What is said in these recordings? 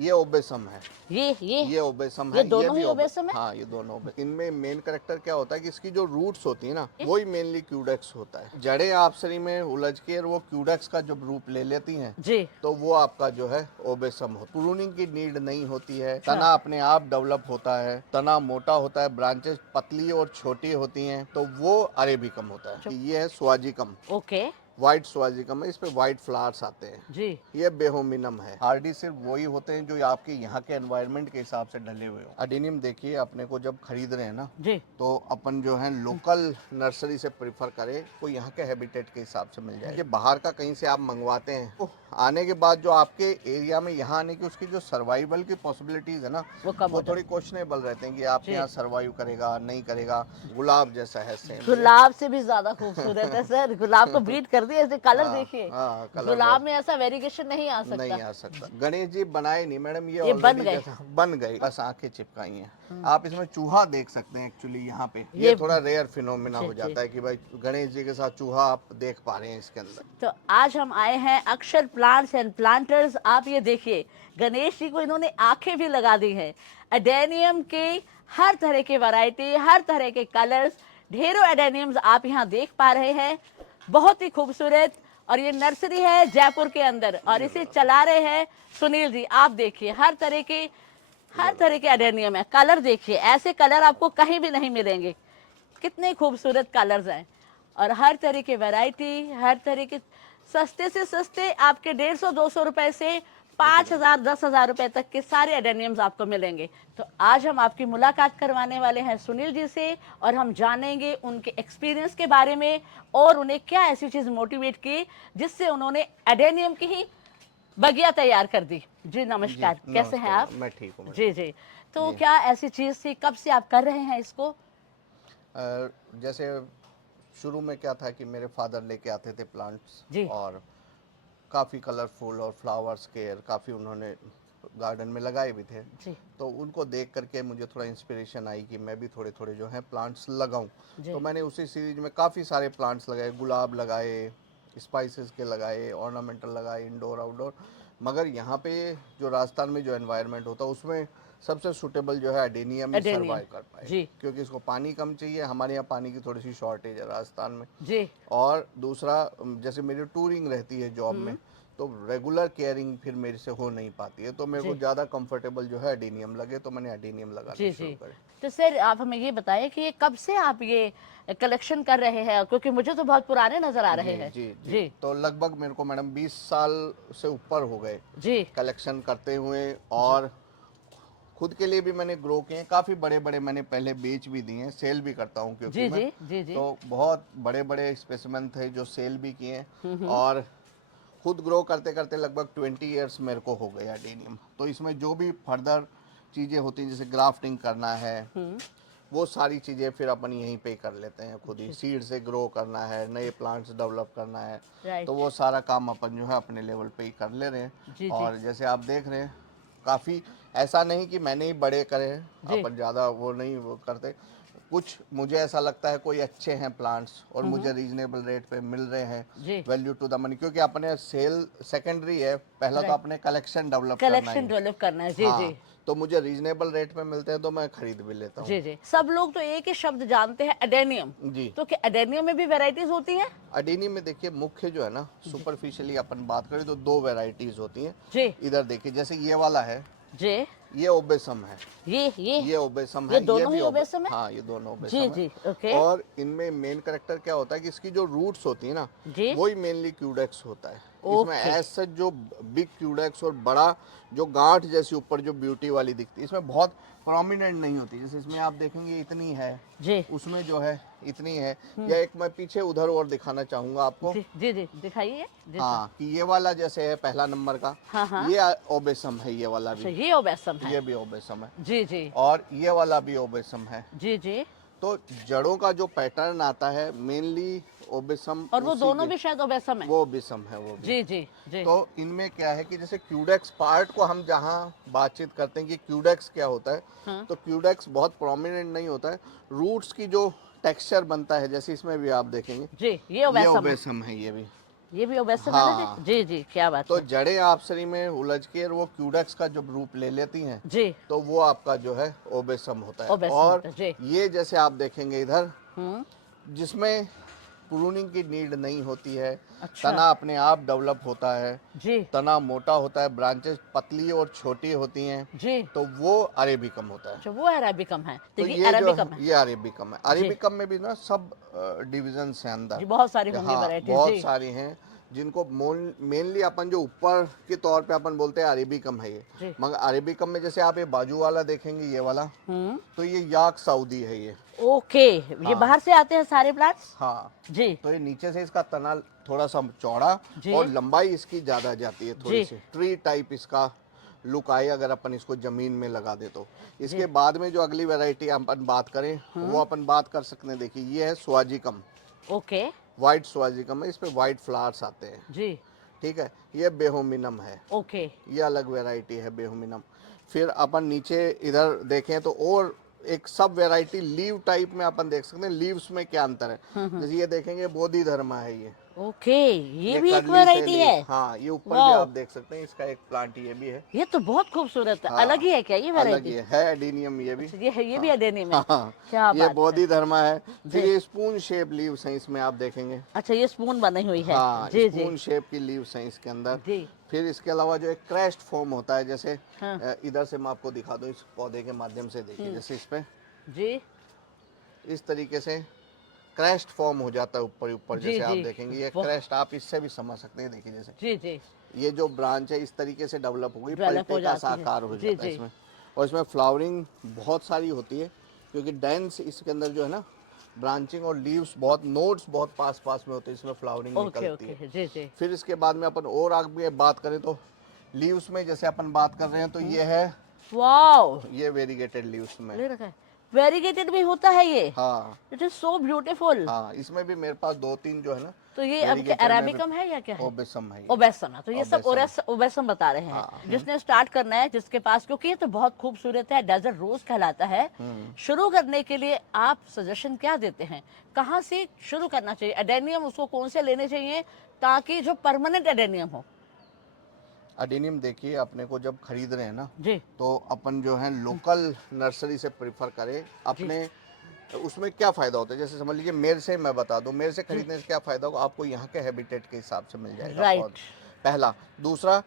ये ओबेसम है, ये ओबेसम ये है, दोनों भी ही ओबेसम है। हाँ, ये दोनों इनमें मेन करेक्टर क्या होता है कि इसकी जो रूट्स होती है ना, वही मेनली क्यूडेक्स होता है। जड़ें आपसरी में उलझ के वो क्यूडेक्स का जब रूप ले लेती हैं, जी। तो वो आपका जो है ओबेसम हो। प्रूनिंग की नीड नहीं होती है, अच्छा। तना अपने आप डेवलप होता है, तना मोटा होता है, ब्रांचेस पतली और छोटी होती हैं, तो वो अरेबिकम होता है। ये है स्वाजिकम, ओके। व्हाइट स्वाजिकम है, इस पे व्हाइट फ्लावर्स आते हैं। जी। ये बेहोमिनम है। हार्डी सिर्फ वही होते हैं जो आपके यहाँ के एनवायरनमेंट के हिसाब से ढले हुए हो। अडेनियम देखिए, अपने को जब खरीद रहे हैं ना, जी। तो अपन जो है लोकल नर्सरी से प्रेफर करें, तो यहाँ के हैबिटेट के हिसाब से मिल जाए। ये बाहर का कहीं से आप मंगवाते हैं, तो आने के बाद जो आपके एरिया में यहाँ आने की उसकी जो सर्वाइवल की पॉसिबिलिटीज है ना, वो कम हो थोड़ी क्वेश्चनेबल रहते हैं कि आपके जी। यहाँ सर्वाइव करेगा नहीं करेगा। गुलाब जैसा है सेम। गुलाब से भी ज्यादा खूबसूरत है सर, गुलाब को बीट कर दिया। ऐसे कलर हाँ, देखिए, हाँ, कलर गुलाब बहुत में ऐसा वेरिएशन नहीं आ सकता। नहीं आ सकता। गणेश जी बनाए नहीं मैडम, ये ये बन ऑलरेडी गए। जैसा बन गए, बस आंखें चिपकाई हैं। आप इसमें चूहा देख सकते हैं एक्चुअली यहाँ पे। ये ये थोड़ा रेयर फिनोमिना जी, हो जी। जाता है कि भाई गणेश जी के साथ चूहा आप देख पा रहे हैं इसके अंदर। तो आज हम आए हैं अक्षर प्लांट्स एंड प्लांटर्स। आप ये देखिए, गणेश जी को इन्होंने आंखें भी लगा दी हैं। एडेनियम के हर तरह के वैरायटी, हर तरह के कलर्स, ढेरों एडेनियम्स आप यहाँ देख पा रहे हैं। बहुत ही खूबसूरत। और ये नर्सरी है जयपुर के अंदर, और इसे चला रहे हैं सुनील जी। आप देखिए, हर तरह के एडेनियम है। कलर देखिए, ऐसे कलर आपको कहीं भी नहीं मिलेंगे। कितने खूबसूरत कलर्स हैं, और हर तरह की वैरायटी, हर तरह के सस्ते से सस्ते आपके 150-200 रुपए से 5,000 10,000 रुपए तक के सारे एडेनियम्स आपको मिलेंगे। तो आज हम आपकी मुलाकात करवाने वाले हैं सुनील जी से, और हम जानेंगे उनके एक्सपीरियंस के बारे में, और उन्हें क्या ऐसी चीज मोटिवेट की जिससे उन्होंने एडेनियम की ही बगिया तैयार कर दी। जी नमस्कार, कैसे हैं आप? मैं ठीक हूँ। जी जी। तो क्या ऐसी चीज थी, कब से आप कर रहे हैं इसको? जैसे शुरू में क्या था कि मेरे फादर लेके आते थे प्लांट्स, जी। और काफ़ी कलरफुल और फ्लावर्स केयर काफ़ी उन्होंने गार्डन में लगाए भी थे। जी। तो उनको देख करके मुझे थोड़ा इंस्पिरेशन आई कि मैं भी थोड़े थोड़े जो है प्लांट्स लगाऊं। जी। तो मैंने उसी सीरीज में काफ़ी सारे प्लांट्स लगाए, गुलाब लगाए, स्पाइसेस के लगाए, ऑर्नामेंटल लगाए, इंडोर आउटडोर। मगर यहाँ पे जो राजस्थान में जो एनवायरनमेंट होता है उसमें सबसे सूटेबल जो है एडेनियम ही एडेनियम। सर्वाइव कर पाए, जी। क्योंकि इसको पानी कम चाहिए। हमारे यहाँ पानी की थोड़ी सी शॉर्टेज है राजस्थान में। जी। और दूसरा, जैसे मेरी टूरिंग रहती है जॉब में, तो रेगुलर केयरिंग फिर मेरे से हो नहीं पाती है, तो मेरे को जी। ज़्यादा कंफर्टेबल जो है एडेनियम लगे, तो मैंने एडेनियम लगाने जी। शुरू जी। करे। तो सर आप हमें ये बताएं कि ये कब से आप ये कलेक्शन कर रहे हैं, क्योंकि मुझे तो बहुत पुराने नजर आ रहे जी हैं। जी जी। जी। तो लगभग मेरे को मैडम 20 साल से ऊपर हो गए जी। कलेक्शन करते हुए, जी। और खुद के लिए भी मैंने ग्रो किए हैं। काफ़ी बड़े बड़े मैंने पहले बेच भी दिए हैं, सेल भी करता हूँ क्योंकि जी। मैं। जी। जी। जी। तो बहुत बड़े बड़े स्पेसिमेन थे जो सेल भी किए हैं, और खुद ग्रो करते करते लगभग 20 इयर्स मेरे को हो गया एडेनियम। तो इसमें जो भी फर्दर चीज़ें होती हैं, जैसे ग्राफ्टिंग करना है, वो सारी चीज़ें फिर अपन यहीं पे कर लेते हैं खुद ही। सीड से ग्रो करना है, नए प्लांट्स डेवलप करना है, तो राइट। वो सारा काम अपन जो है अपने लेवल पे ही कर ले रहे हैं। जी। जी। और जैसे आप देख रहे हैं, काफ़ी ऐसा नहीं कि मैंने ही बड़े करे हैं, जी। अपन ज़्यादा वो नहीं वो करते। कुछ मुझे ऐसा लगता है कोई अच्छे हैं प्लांट्स, और मुझे रीजनेबल रेट पे मिल रहे हैं, जी। वैल्यू टू द मनी, क्योंकि अपने सेल सेकेंडरी है, पहला तो राइट। अपने कलेक्शन डेवलप करना ही कलेक्शन है। डेवलप करना है। जी। जी। हाँ, तो मुझे रीजनेबल रेट पे मिलते हैं तो मैं खरीद भी लेता हूँ। जी। जी। सब लोग तो एक ही शब्द जानते हैं, एडेनियम। जी। तो क्या एडेनियम में भी वैरायटीज होती हैं? अडीनी में देखिए, मुख्य जो है ना, सुपरफिशियली अपन बात करें तो दो वैरायटीज होती हैं। जी। इधर देखिए, जैसे ये वाला है, जी। ये ओबेसम है, ये ये ओबेसम ये है, ये दोनों भी ही ओबेसम है? हाँ, ये दोनों जी। ओबेसम है। जी। ओके। और इनमें मेन करेक्टर क्या होता है कि इसकी जो रूट्स होती है ना, जी। वही मेनली क्यूडेक्स होता है। इसमें ओके। एज सच जो बिग क्यूडेक्स और बड़ा जो गांठ जैसी ऊपर जो ब्यूटी वाली दिखती है, इसमें बहुत प्रोमिनेंट नहीं होती। जैसे इसमें आप देखेंगे इतनी है, जी। उसमें जो है इतनी है। या एक मैं पीछे उधर और दिखाना चाहूँगा आपको। जी। जी। जी दिखाइए। जी सर। हाँ, कि ये वाला जैसे है पहला नंबर का, हाँ हाँ। ये ओबेसम है, ये वाला अच्छा, भी, ये ओबेसम है। ये भी ओबेसम है, जी। जी। और ये वाला भी ओबेसम है। जी। जी। तो जड़ों का जो पैटर्न आता है मेनली ओबेसम और वो उसी दोनों के, भी शायद ओबेसम है। वो ओबेसम है वो भी। जी। जी। जी। तो इनमें क्या है कि जैसे क्यूडेक्स पार्ट को हम जहाँ बातचीत करते हैं कि क्यूडेक्स क्या होता है, हाँ। तो क्यूडेक्स बहुत प्रोमिनेंट नहीं होता है। रूट्स की जो टेक्सचर बनता है, जैसे इसमें भी आप देखेंगे, जी, ये ये ओबेसम है। ओबेसम है, ये भी। ये भी ओबेसम है ना हाँ। जी? जी जी, क्या बात तो है। जड़ें आपसरी में उलझ के वो क्यूडक्स का जब रूप ले लेती हैं, जी, तो वो आपका जो है ओबेसम होता है। ओबेसम और होता है जी। ये जैसे आप देखेंगे इधर, हम्म। जिसमें प्रूनिंग की नीड नहीं होती है, अच्छा। तना अपने आप डेवलप होता है, जी तना मोटा होता है, ब्रांचेस पतली और छोटी होती हैं, जी। तो वो अरेबिकम होता है। अच्छा, वो अरेबिकम है, तो तो ये ये जो है अरेबिकम है। ये अरेबिकम है। जी अरेबिकम में भी ना सब डिविजन्स हैं अंदर। जी, बहुत सारी होंगी हाँ, वैरायटीज बहुत जी। सारी हैं, जिनको मेनली अपन जो ऊपर के तौर पे अपन बोलते हैं अरेबिकम है ये। जी। मगर अरेबिकम में जैसे आप ये बाजू वाला देखेंगे, ये वाला, हम्म। तो ये याक सऊदी है ये। ओके, ये हाँ बाहर से आते हैं सारे प्लांट्स। हाँ। जी तो ये नीचे से इसका तना थोड़ा सा चौड़ा, जी और लंबाई इसकी ज़्यादा जाती है थोड़ी जी सी, ट्री टाइप इसका लुक आए अगर अपन इसको ज़मीन में लगा दे तो। जी। इसके बाद में जो अगली वैरायटी अपन बात करें, वो अपन बात कर सकते हैं। देखिए ये है स्वाजिकम, ओके। वाइट स्वाजिकम है, इस पे वाइट फ्लावर्स आते हैं। जी। ठीक है, ये बेहोमिनम है, ओके। ये अलग वैरायटी है बेहोमिनम। फिर अपन नीचे इधर देखें तो और एक सब वैरायटी लीव टाइप में अपन देख सकते हैं। लीव्स में क्या अंतर है, जैसे ये देखेंगे बोधि धर्मा है ओके, ये भी एक कर्ली से वैरायटी लीव। है। हाँ, ये ऊपर भी वाह, आप देख सकते हैं, इसका एक प्लांट ये भी है। ये तो बहुत खूबसूरत है। अलग हाँ, ही है क्या ये अलग वैरायटी? ही है एडीनियम ये भी। अच्छा, ये है, ये भी हाँ एडेनियम है। हाँ हाँ, क्या ये बात है बोधि धर्मा है। फिर जी। ये स्पून शेप लीव्स हैं इसमें, आप देखेंगे। अच्छा, ये स्पून बनी हुई है। हाँ, जी जी स्पून शेप की लीव्स हैं इसके अंदर। जी। फिर इसके अलावा जो एक क्रेस्ट फॉर्म होता है, जैसे हाँ। इधर से मैं आपको दिखा दूं, इस पौधे के माध्यम से देखिए, जैसे इस पे जी इस तरीके से क्रेस्ट फॉर्म हो जाता है ऊपर ऊपर, जी जैसे आप जी। देखेंगे ये वाह, क्रेस्ट, आप इससे भी समझ सकते हैं। देखिए जैसे जी जी, ये जो ब्रांच है इस तरीके से डेवलप हो गई, डेवलप पलटे हो का जाती है। साकार हो जी जाता है जी। इसमें। और इसमें फ्लावरिंग बहुत सारी होती है, क्योंकि डेंस इसके अंदर जो है ना, ब्रांचिंग और लीव्स बहुत, नोड्स बहुत पास पास में होते हैं, इसमें फ्लावरिंग ओके निकलती है। ओके जी जी। फिर इसके बाद में अपन और आगे बात करें तो लीव्स में जैसे अपन बात कर रहे हैं, तो ये है, वाओ, ये वेरीगेटेड लीव्स में। ले रखा है। वेरीगेटेड भी होता है ये? हाँ इट इज सो ब्यूटीफुल। हाँ, इसमें भी मेरे पास दो तीन जो है ना तो ये अब क्या वेरीगेटेड में अरेबिकम है या क्या है? ओबेसम है ये। ओबेसम है, तो ये सब ओबेसम। ओबेसम बता रहे हैं। हाँ। जिसने स्टार्ट करना है, जिसके पास, क्योंकि ये तो बहुत खूबसूरत है, डेजर्ट रोज कहलाता है। शुरू करने के लिए आप सजेशन क्या देते हैं? कहाँ से शुरू करना चाहिए? एडेनियम उसको कौन से लेने चाहिए ताकि जो परमानेंट एडेनियम हो? अडेनियम देखिए, अपने को जब खरीद रहे हैं ना, जी तो अपन जो है लोकल नर्सरी से प्रीफर करें अपने। उसमें क्या फ़ायदा होता है, जैसे समझ लीजिए मेरे से मैं बता दूं, मेरे से खरीदने से क्या फ़ायदा होगा, आपको यहाँ के हैबिटेट के हिसाब से मिल जाएगा पौध, राइट। पहला। दूसरा,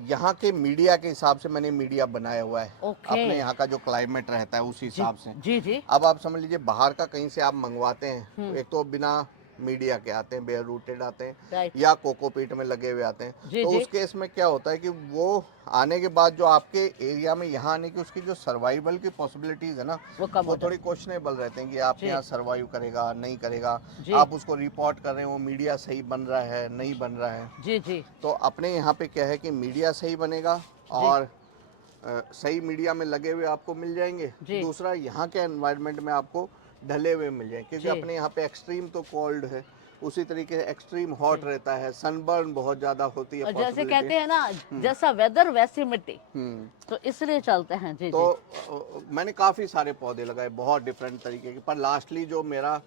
यहाँ के मीडिया के हिसाब से मैंने मीडिया बनाया हुआ है, ओके। अपने यहाँ का जो क्लाइमेट रहता है उस जी हिसाब से। जी जी। अब आप समझ लीजिए बाहर का कहीं से आप मंगवाते हैं, तो एक तो बिना मीडिया के आते हैं, बेयर रूटेड आते हैं, राइट। या कोकोपीट में लगे हुए आते हैं। जी तो जी। उस केस में क्या होता है कि वो आने के बाद जो आपके एरिया में यहाँ आने की उसकी जो सर्वाइवल की पॉसिबिलिटीज़ है ना, वो कम वो हो थोड़ी क्वेश्चनेबल रहते हैं कि आपके जी यहाँ सर्वाइव करेगा नहीं करेगा। जी आप उसको रिपोर्ट कर रहे हैं, वो मीडिया सही बन रहा है नहीं बन रहा है। जी जी तो अपने यहाँ पे क्या है कि मीडिया सही बनेगा, जी और सही मीडिया में लगे हुए आपको मिल जाएंगे। जी दूसरा, यहाँ के एनवायरनमेंट में आपको ढले हुए मिल जाएंगे, क्योंकि जी अपने यहाँ पे एक्सट्रीम तो कोल्ड है, उसी तरीके से एक्सट्रीम हॉट रहता है, सनबर्न बहुत ज़्यादा होती है और जैसे पॉसिबिलिटी। कहते हैं ना, जैसा वेदर वैसी मिट्टी, हम्म। तो इसलिए चलते हैं। जी तो जी मैंने काफ़ी सारे पौधे लगाए बहुत डिफरेंट तरीके के, पर लास्टली जो मेरा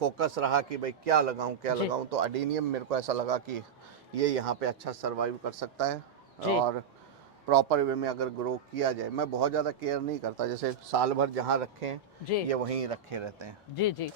फोकस रहा कि भाई क्या लगाऊं क्या जी लगाऊं, तो अडीनियम मेरे को ऐसा लगा कि ये यहाँ पे अच्छा सरवाइव कर सकता है। जी और प्रॉपर वे में अगर ग्रो किया जाए, मैं बहुत ज़्यादा केयर नहीं करता, जैसे साल भर जहाँ रखे हैं जी ये वहीं रखे रहते हैं। जी जी।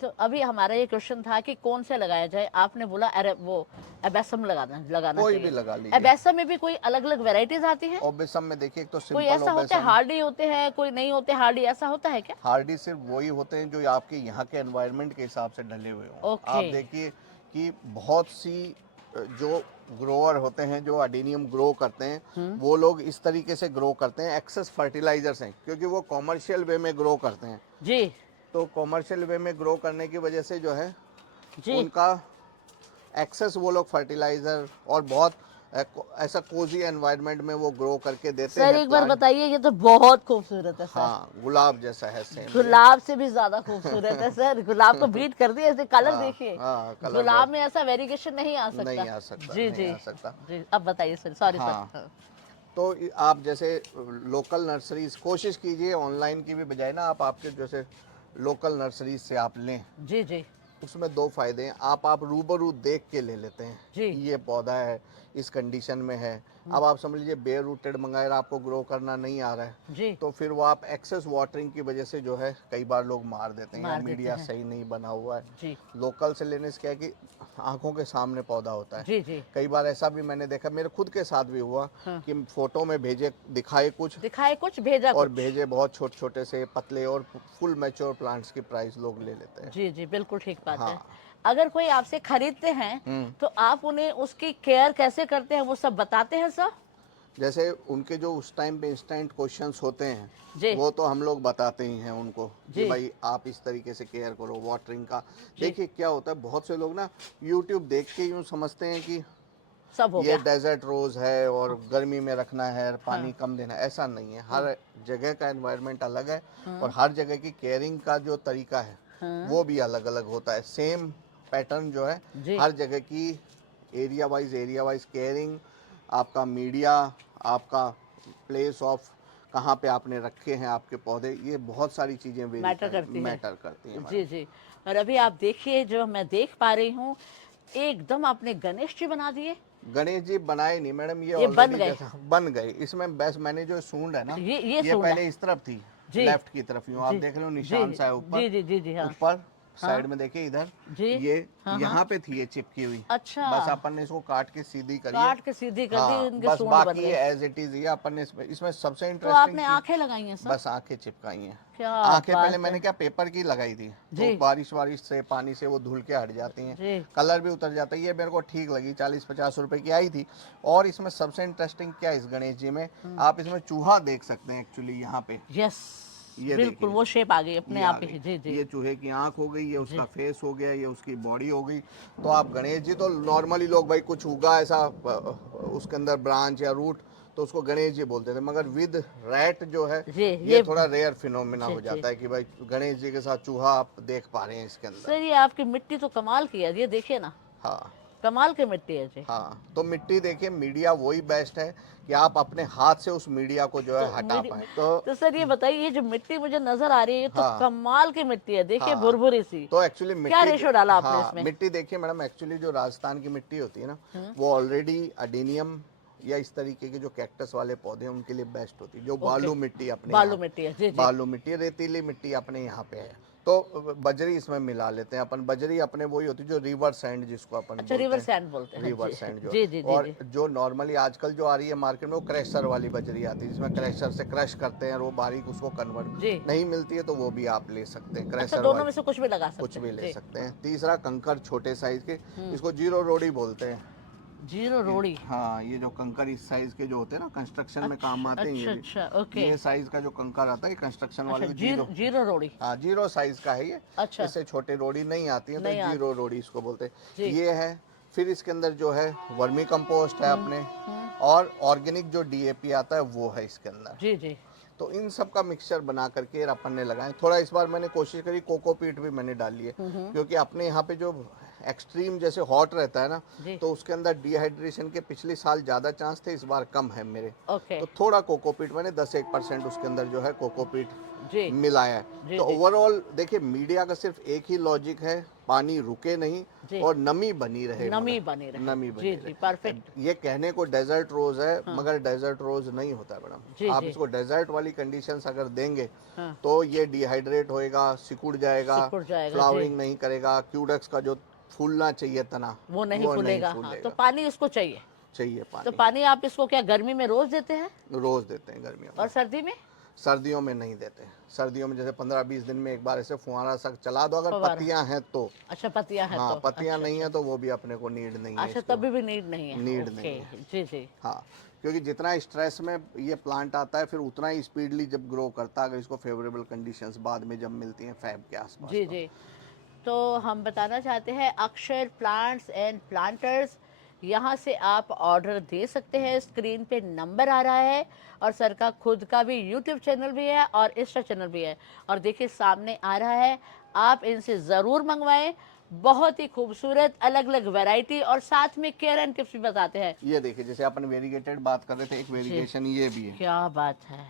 तो अभी हमारा ये क्वेश्चन था कि कौन से लगाया जाए। आपने बोला अरे वो एबेसम लगाना कोई चाहिए। भी लगा लीजिए। एबेसम में भी कोई अलग अलग वेराइटीज आती हैं? ओबेसम में देखिए, एक तो कोई सिंपल ऐसा होता है ओबेसम। हार्डी होते हैं, कोई नहीं होते हार्डी, ऐसा होता है क्या? हार्डी सिर्फ वही होते हैं जो आपके यहाँ के एनवायरनमेंट के हिसाब से ढले हुए हों। ओके। आप देखिए कि बहुत सी जो ग्रोअर होते हैं जो अडीनियम ग्रो करते हैं, वो लोग इस तरीके से ग्रो करते हैं, एक्सेस फर्टिलाइजर्स हैं, क्योंकि वो कॉमर्शियल वे में ग्रो करते हैं। जी तो कॉमर्शियल वे में ग्रो करने की वजह से जो है जी उनका एक्सेस, वो लोग फर्टिलाइजर और बहुत ऐसा कोजी एनवायरनमेंट में वो ग्रो करके देते सर, हैं एक बार प्लांट। बताइए, ये तो बहुत खूबसूरत है सर। हाँ, गुलाब जैसा है सेम। गुलाब से भी ज्यादा खूबसूरत है सर। गुलाब को बीट कर दिया, ऐसे कलर हाँ, देखिए। हाँ, कलर गुलाब बहुत में ऐसा वेरिएशन नहीं आ सकता। नहीं आ सकता, जी नहीं जी आ सकता। जी। अब बताइए सर, सॉरी हाँ, सर। तो आप जैसे लोकल नर्सरीज कोशिश कीजिए, ऑनलाइन की भी बजाय ना आप आपके जैसे लोकल नर्सरीज से आप लें, जी जी उसमें दो फायदे हैं, आप रूबरू देख के ले लेते हैं जी। ये पौधा है, इस कंडीशन में है। अब आप समझ लीजिए बेयर रूटेड मंगाए, आपको ग्रो करना नहीं आ रहा है, जी, तो फिर वो आप एक्सेस वाटरिंग की वजह से जो है कई बार लोग मार देते हैं, या मार देते मीडिया हैं। सही नहीं बना हुआ है। जी, लोकल से लेने से क्या है कि आंखों के सामने पौधा होता है। जी, जी। कई बार ऐसा भी मैंने देखा, मेरे खुद के साथ भी हुआ हाँ। कि फोटो में भेजे, दिखाए कुछ दिखाए कुछ, भेजा और कुछ। भेजे बहुत छोटे छोटे से पतले, और फुल मैच्योर प्लांट्स की प्राइस लोग ले लेते हैं। जी, जी, बिल्कुल ठीक बात है। हाँ। अगर कोई आपसे खरीदते हैं, तो आप उन्हें उसकी केयर कैसे करते हैं, वो सब बताते हैं सर? जैसे उनके जो उस टाइम पे इंस्टेंट क्वेश्चंस होते हैं, जी, वो तो हम लोग बताते ही हैं उनको कि जी, भाई आप इस तरीके से केयर करो वाटरिंग का। जी। देखिए क्या होता है, बहुत से लोग ना यूट्यूब देख के यूँ समझते हैं कि सब हो ये गया। डेजर्ट रोज है और गर्मी में रखना है, पानी हाँ, कम देना है, ऐसा नहीं है। हर जगह का एनवायरनमेंट अलग है, और हाँ, हर जगह की केयरिंग का जो तरीका है हाँ। वो भी अलग अलग होता है। सेम पैटर्न जो है जी, हर जगह की, एरिया वाइज केयरिंग, आपका मीडिया, आपका प्लेस ऑफ कहाँ पे आपने रखे हैं आपके पौधे, ये बहुत सारी चीज़ें वेरी मैटर करती है। मैटर करती हैं जी, मैडम। जी। और अभी आप देखिए, जो मैं देख पा रही हूँ, एकदम आपने गणेश जी बना दिए। गणेश जी बनाए नहीं मैडम, ये ये बन ऑलरेडी गए। जैसा बन गए। इसमें बस मैंने जो सूंड है ना, ये ये सूंड है। पहले इस तरफ थी, जी, लेफ्ट की तरफ, यूँ आप जी, देख रहे हो जी, निशान सा है ऊपर, जी, जी, जी, जी, हाँ, ऊपर हाँ, साइड में देखिए इधर, जी, ये हाँ, हाँ। यहाँ पे थी ये चिपकी हुई। अच्छा, बस अपन ने इसको काट के सीधी करी है। काट के सीधी कर दी, हाँ, इनके बस सूंड बन बाकी गए। ये एज इट इज, ये अपन ने इसमें सबसे तो इंटरेस्टिंग आपने चीज, आंखें लगाई हैं सर? बस आंखें चिपकाई हैं। क्या आंखें पहले बात मैंने है। क्या पेपर की लगाई थी, तो जी, बारिश वारिश से पानी से वो धुल के हट जाती हैं, जी, कलर भी उतर जाता है। ये मेरे को ठीक लगी, 40-50 रुपए की आई थी। और इसमें सबसे इंटरेस्टिंग क्या है इस गणेश जी में, आप इसमें चूहा देख सकते हैं एक्चुअली यहाँ पे। यस, ये बिल्कुल देखिए, वो शेप आ गई अपने ये आ आप गई, ही। जी, जी, ये चूहे की आंख हो गई, ये जी। उसका फेस हो गया, ये उसकी बॉडी हो गई। तो आप गणेश जी तो नॉर्मली लोग भाई कुछ उगा ऐसा उसके अंदर ब्रांच या रूट, तो उसको गणेश जी बोलते थे। मगर विद रैट जो है, जी, ये थोड़ा रेयर फिनोमिना जी, हो जी। जाता है कि भाई गणेश जी के साथ चूहा आप देख पा रहे हैं इसके अंदर। सर, ये आपकी मिट्टी तो कमाल की है, ये देखिए ना, हाँ कमाल की मिट्टी है जी। हाँ, तो मिट्टी देखिए, मीडिया वही बेस्ट है कि आप अपने हाथ से उस मीडिया को जो है तो हटा मेरी पाए। तो तो सर ये बताइए, ये जो मिट्टी मुझे नजर आ रही है, ये तो हाँ कमाल की मिट्टी है, देखिए हाँ, भुरभुरी सी। तो एक्चुअली क्या मिट्टी, रेशो डाला आपने हाँ इसमें? मिट्टी देखिए मैडम, एक्चुअली जो राजस्थान की मिट्टी होती है ना, वो ऑलरेडी अडीनियम या इस तरीके के जो कैक्टस वाले पौधे हैं उनके लिए बेस्ट होती है। जो ओके, बालू मिट्टी अपने बालू यहाँ, मिट्टी है, जी, जी, बालू मिट्टी, रेतीली मिट्टी अपने यहाँ पे है, तो बजरी इसमें मिला लेते हैं अपन। बजरी अपने वही होती है जो रिवर सैंड जिसको अपन अच्छा, बोलते रिवर हैं, सैंड बोलते हैं, रिवर जी, सैंड जो, जी, जी, जी, और जी। जो नॉर्मली आजकल जो आ रही है मार्केट में, वो क्रैशर वाली बजरी आती है, जिसमें क्रैशर से क्रश करते हैं और वो बारीक उसको जी, कन्वर्ट नहीं मिलती है, तो वो भी आप ले सकते हैं अच्छा, क्रैशर दोनों में वाली, से कुछ भी लगा कुछ सकते भी हैं, ले जी। सकते हैं। तीसरा कंकर छोटे साइज के, इसको जीरो रोडी बोलते हैं। जीरो रोड़ी। हाँ, ये जो कंकर इस साइज के जो होते हैं ना, कंस्ट्रक्शन में काम अच्छा, आते हैं ये अच्छा, भी। अच्छा, ओके। ये साइज का जो कंकर आता है कंस्ट्रक्शन अच्छा, वाले को जीरो जीरो, जीरो रोड़ी। हाँ जीरो साइज का है ये। अच्छा, इससे छोटे रोडी नहीं आती है, तो नहीं जीरो आती। रोडी इसको बोलते हैं। जी, ये है। फिर इसके अंदर जो है वर्मी कंपोस्ट है अपने, हम्म, और ऑर्गेनिक जो डीएपी आता है वो है इसके अंदर। जी, जी, तो इन सब का मिक्सचर बना करके अपन ने लगाए। थोड़ा इस बार मैंने कोशिश करी, कोकोपीट भी मैंने डाली है, क्योंकि अपने यहाँ पे जो एक्सट्रीम जैसे हॉट रहता है ना, जी, तो उसके अंदर डिहाइड्रेशन के पिछले साल ज़्यादा चांस थे, इस बार कम है मेरे। ओके, तो थोड़ा कोकोपीट मैंने 10-1% उसके अंदर जो है कोकोपीट जी, मिलाया है। जी, तो जी, ओवरऑल देखिए, मीडिया का सिर्फ एक ही लॉजिक है, पानी रुके नहीं जी, और नमी बनी रहे, नमी मगर बनी रहे। नमी जी, बनी जी, रहे। परफेक्ट। ये कहने को डेजर्ट रोज है, हाँ, मगर डेजर्ट रोज नहीं होता है मैडम। जी, आप जी, इसको डेजर्ट वाली कंडीशंस अगर देंगे, हाँ, तो ये डिहाइड्रेट होएगा, सिकुड़ जाएगा, सिकुड़ जाएगा, जी, फ्लावरिंग नहीं करेगा, क्यूडक्स का जो फूलना चाहिए तना, वो नहीं वो नहीं फूलेगा। हाँ, तो फूलेगा। पानी इसको चाहिए। चाहिए तो पानी, पानी आप इसको क्या गर्मी में रोज देते हैं, रोज देते हैं गर्मियों और में। सर्दी में? सर्दियों में नहीं देते। सर्दियों में जैसे 15-20 दिन में एक बार ऐसे फुहारा सा चला दो, अगर फव्वारा। पत्तियां हैं तो। अच्छा, पत्तियां हैं हाँ, तो, पत्तियां अच्छा, नहीं अच्छा, है तो वो भी अपने को नीड नहीं है अच्छा, इसको, तभी भी नीड नहीं है, नीड ओके, नहीं है। जी, जी, हाँ, क्योंकि जितना स्ट्रेस में ये प्लांट आता है, फिर उतना ही स्पीडली जब ग्रो करता है, अगर इसको फेवरेबल कंडीशंस बाद में जब मिलती हैं फैब के आसपास, जी, तो जी। तो हम बताना चाहते हैं, अक्षर प्लांट्स एंड प्लांटर्स, यहाँ से आप ऑर्डर दे सकते हैं। स्क्रीन पे नंबर आ रहा है, और सर का खुद का भी यूट्यूब चैनल भी है और इंस्टा चैनल भी है, और देखिए सामने आ रहा है। आप इनसे ज़रूर मंगवाएं, बहुत ही खूबसूरत अलग अलग वैरायटी, और साथ में केयर एंड टिप्स भी बताते हैं। ये देखिए, जैसे अपन वेरीगेटेड बात कर रहे थे, एक जी, वेरीगेशन ये भी है। क्या बात है।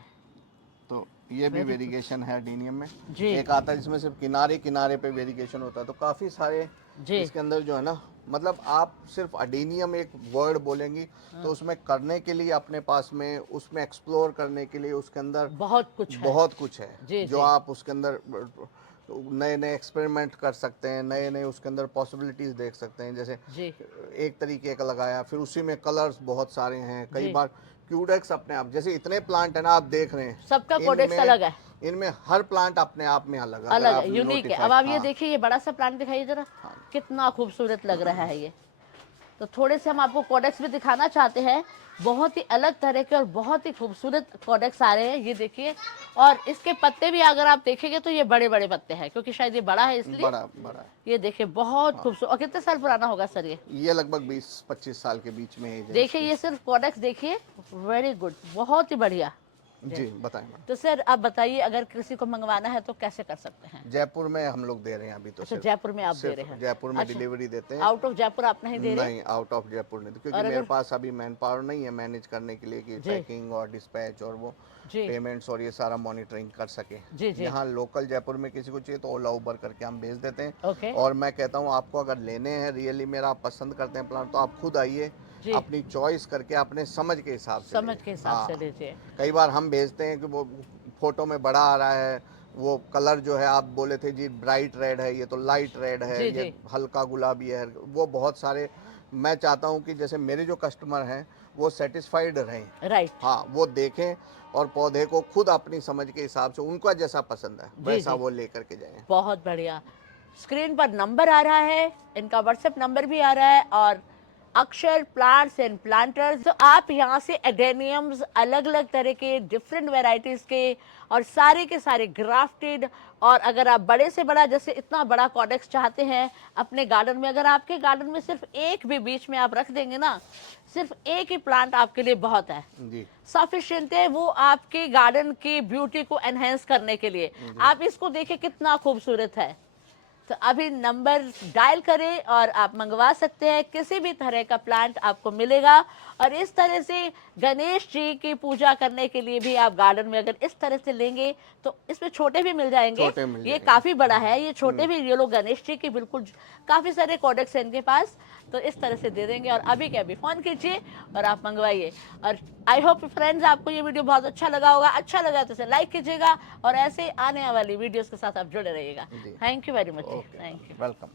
तो ये भी वेरिएशन है एडेनियम में। जी। एक आता है जिसमें सिर्फ किनारे किनारे पे वेरिएशन होता है, तो काफ़ी सारे जी। इसके अंदर जो है ना, मतलब आप सिर्फ एडेनियम एक वर्ड बोलेंगी तो उसमें करने के लिए अपने पास में, उसमें एक्सप्लोर करने के लिए उसके अंदर बहुत कुछ है। बहुत कुछ है जी, जो जी। आप उसके अंदर नए नए एक्सपेरिमेंट कर सकते हैं, नए नए उसके अंदर पॉसिबिलिटीज देख सकते हैं। जैसे जी। एक तरीके का लगाया, फिर उसी में कलर्स बहुत सारे हैं। कई जी। बार क्यूडेक्स अपने आप, जैसे इतने प्लांट है ना, आप देख रहे हैं सबका कोडेक्स अलग है। इनमें हर प्लांट अपने आप में अलग, अगर अलग आप है, यूनिक है। नोटिफाई। अब आप ये हाँ, देखिए, ये बड़ा सा प्लांट दिखाइए जरा, हाँ। कितना खूबसूरत लग रहा है ये। तो थोड़े से हम आपको कोडेक्स भी दिखाना चाहते हैं, बहुत ही अलग तरह के और बहुत ही खूबसूरत कोडेक्स आ रहे हैं, ये देखिए। और इसके पत्ते भी अगर आप देखेंगे तो ये बड़े बड़े पत्ते हैं, क्योंकि शायद ये बड़ा है इसलिए। बड़ा बड़ा है। ये देखिए बहुत खूबसूरत। और कितने साल पुराना होगा सर ये? ये लगभग 20-25 साल के बीच में एज है देखिए इसकी। ये सिर्फ कोडेक्स देखिए, वेरी गुड, बहुत ही बढ़िया। जी बताएं मैडम। तो सर आप बताइए, अगर किसी को मंगवाना है तो कैसे कर सकते हैं? जयपुर में हम लोग दे रहे हैं अभी तो। अच्छा, सिर्फ जयपुर में आप दे सिर्फ रहे हैं? जयपुर में अच्छा, डिलीवरी देते हैं। आउट ऑफ जयपुर आप नहीं दे रहे? नहीं, आउट ऑफ जयपुर नहीं, क्योंकि और मेरे अगर पास अभी मैन पावर नहीं है मैनेज करने के लिए कि जी। पैकिंग और डिस्पैच और वो जी। पेमेंट्स और ये सारा मॉनिटरिंग कर सके। जी, जी। यहाँ लोकल जयपुर में किसी को चाहिए तो ओला उबर करके हम भेज देते हैं। ओके। और मैं कहता हूँ आपको अगर लेने हैं रियली, मेरा आप पसंद करते हैं प्लांट, तो आप खुद आइए, जी। अपनी चॉइस करके अपने समझ के हिसाब से समझ लीजिए। के हिसाब हाँ, से लीजिए। कई बार हम भेजते हैं कि वो फोटो में बड़ा आ रहा है, वो कलर जो है आप बोले थे जी ब्राइट रेड है, ये तो लाइट रेड है, जी, ये जी। हल्का गुलाबी है, वो बहुत सारे। मैं चाहता हूँ कि जैसे मेरे जो कस्टमर हैं वो सेटिस्फाइड रहें। राइट। हाँ, वो देखें और पौधे को खुद अपनी समझ के हिसाब से, उनका जैसा पसंद है जी, वैसा जी। वो लेकर के जाएं। बहुत बढ़िया। स्क्रीन पर नंबर आ रहा है, इनका व्हाट्सएप नंबर भी आ रहा है, और अक्षर प्लांट्स एंड प्लांटर्स। तो आप यहाँ से एडेनियम्स अलग अलग तरह के डिफरेंट वेराइटीज के, और सारे के सारे ग्राफ्टेड, और अगर आप बड़े से बड़ा, जैसे इतना बड़ा कॉडेक्स चाहते हैं अपने गार्डन में, अगर आपके गार्डन में सिर्फ एक भी बीच में आप रख देंगे ना, सिर्फ एक ही प्लांट आपके लिए बहुत है, जी सफिशिएंट है वो आपके गार्डन की ब्यूटी को एनहेंस करने के लिए। आप इसको देखिए कितना खूबसूरत है। तो अभी नंबर डायल करें और आप मंगवा सकते हैं, किसी भी तरह का प्लांट आपको मिलेगा। और इस तरह से गणेश जी की पूजा करने के लिए भी आप गार्डन में अगर इस तरह से लेंगे तो इसमें छोटे भी मिल जाएंगे। छोटे मिल ये जाएंगे। काफ़ी बड़ा है, ये छोटे भी, ये लोग गणेश जी की बिल्कुल काफ़ी सारे कोडेक्स हैं इनके पास, तो इस तरह से दे देंगे। और अभी के अभी फ़ोन कीजिए और आप मंगवाइए। और आई होप फ्रेंड्स आपको ये वीडियो बहुत अच्छा लगा होगा। अच्छा लगा तो इसे लाइक कीजिएगा, और ऐसे आने वाली वीडियोस के साथ आप जुड़े रहिएगा। जी। Thank you very much. Okay, thank you. Welcome.